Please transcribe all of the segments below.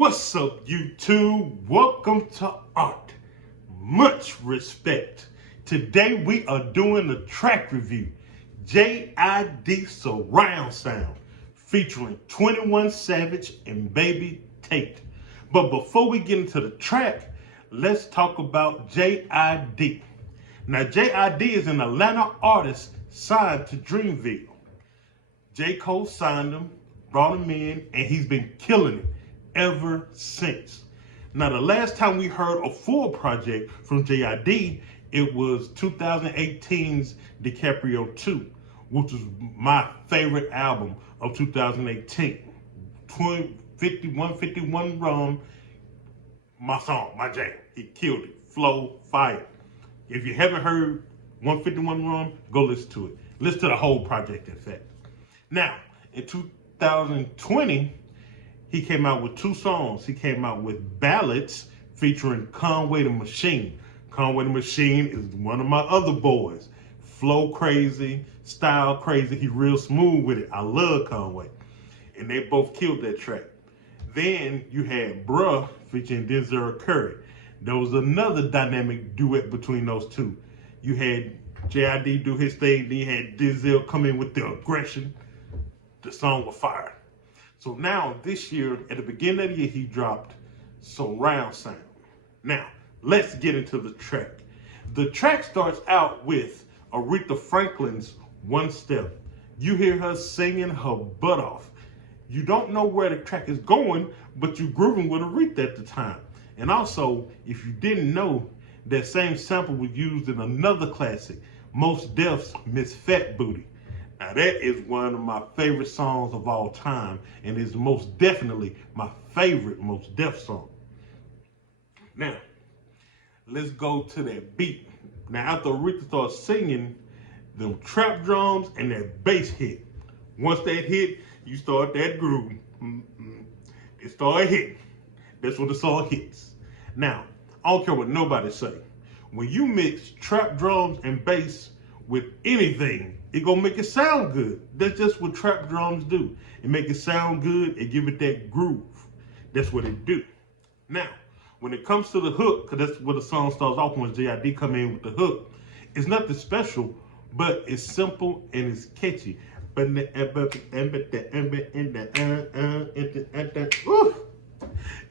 What's up, YouTube? Welcome to Art. Much respect. Today we are doing a track review, JID Surround Sound, featuring 21 Savage and Baby Tate. But before we get into the track, let's talk about JID. Now, JID is an Atlanta artist signed to Dreamville. J. Cole signed him, brought him in, and he's been killing it ever since. Now, the last time we heard a full project from JID, it was 2018's DiCaprio 2, which was my favorite album of 2018. 151 Rum, my song, my jam. He killed it. Flow, fire. If you haven't heard 151 Rum, go listen to it. Listen to the whole project, in fact. Now, in 2020, he came out with two songs. He came out with Ballads featuring Conway the Machine. Conway the Machine is one of my other boys. Flow crazy, style crazy. He real smooth with it. I love Conway. And they both killed that track. Then you had Bruh featuring Denzel Curry. There was another dynamic duet between those two. You had JID do his thing, then you had Denzel come in with the aggression. The song was fire. So now, this year, at the beginning of the year, he dropped Surround Sound. Now, let's get into the track. The track starts out with Aretha Franklin's One Step. You hear her singing her butt off. You don't know where the track is going, but you're grooving with Aretha at the time. And also, if you didn't know, that same sample was used in another classic, Mos Def's Miss Fat Booty. Now, that is one of my favorite songs of all time, and is most definitely my favorite Mos Def song. Now, let's go to that beat. Now, after Aretha starts singing, them trap drums and that bass hit. Once that hit, you start that groove. It started hitting. That's when the song hits. Now, I don't care what nobody say. When you mix trap drums and bass with anything, it gonna make it sound good. That's just what trap drums do. It make it sound good and give it that groove. That's what it do. Now, when it comes to the hook, because that's where the song starts off when JID come in with the hook, it's nothing special, but it's simple and it's catchy.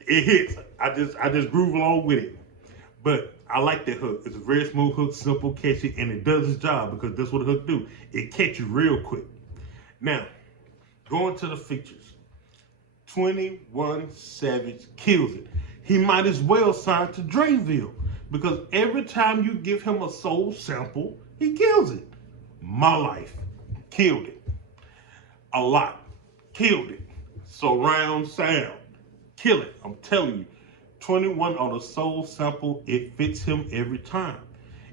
It hits. I just groove along with it. But I like that hook. It's a very smooth hook, simple, catchy, and it does its job because that's what the hook do. It catch you real quick. Now, going to the features. 21 Savage kills it. He might as well sign to Dreamville because every time you give him a soul sample, he kills it. My Life, killed it. A Lot, killed it. Surround Sound, kill it. I'm telling you. 21 on a soul sample, it fits him every time.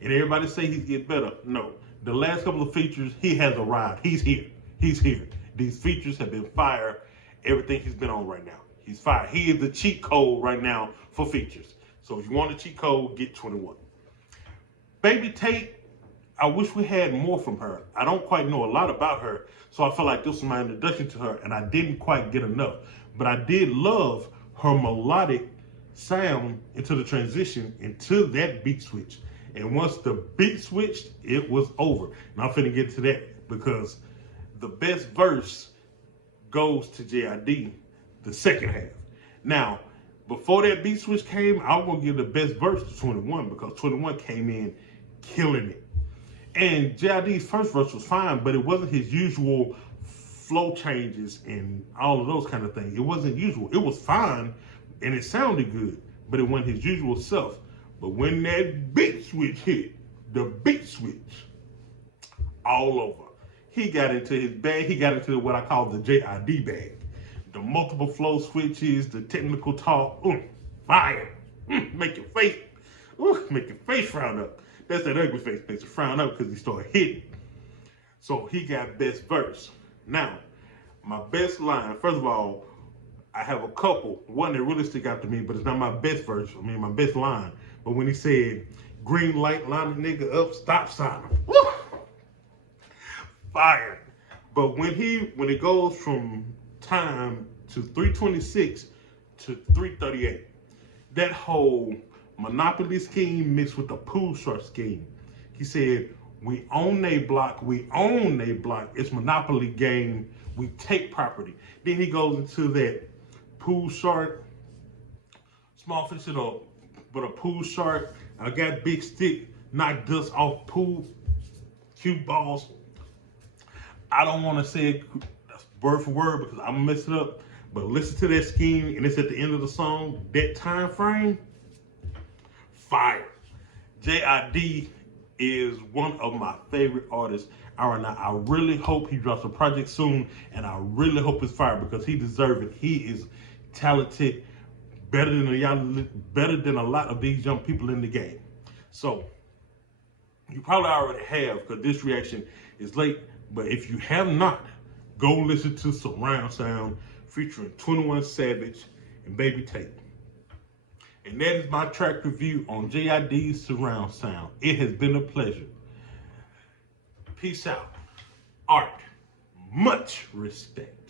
And everybody say he's getting better. No. The last couple of features, he has arrived. He's here. He's here. These features have been fire. Everything he's been on right now. He's fire. He is the cheat code right now for features. So if you want a cheat code, get 21. Baby Tate, I wish we had more from her. I don't quite know a lot about her, so I feel like this was my introduction to her, and I didn't quite get enough. But I did love her melodic sound into the transition into that beat switch. And once the beat switched, it was over. Now I'm finna get to that because the best verse goes to JID, the second half. Now, before that beat switch came, I was gonna give the best verse to 21 because 21 came in killing it. And JID's first verse was fine, but it wasn't his usual flow changes and all of those kind of things. It wasn't usual. It was fine, and it sounded good, but it wasn't his usual self. But when that beat switch hit, the beat switch, all over. He got into his bag. He got into what I call the JID bag. The multiple flow switches, the technical talk, fire. Make your face frown up. That's that ugly face makes it frown up because he started hitting. So he got best verse. Now, my best line, first of all, I have a couple. One that really stick out to me, but it's not my best verse. I mean, my best line. But when he said, green light, line a nigga up, stop sign him. Woo! Fire. But when it goes from time to 326, to 338. That whole Monopoly scheme mixed with the pool short scheme. He said, we own they block, we own they block. It's Monopoly game, we take property. Then he goes into that pool shark, small fish it up, but a pool shark. I got big stick, knock dust off pool cue balls. I don't want to say it word for word because I'm gonna mess it up. But listen to that scheme, and it's at the end of the song. That time frame, fire. JID is one of my favorite artists right now. I really hope he drops a project soon, and I really hope it's fire because he deserves it. He is talented, better than a lot of these young people in the game. So you probably already have because this reaction is late. But if you have not, go listen to Surround Sound featuring 21 Savage and Baby Tate. And that is my track review on JID's Surround Sound. It has been a pleasure. Peace out. Art. Much respect.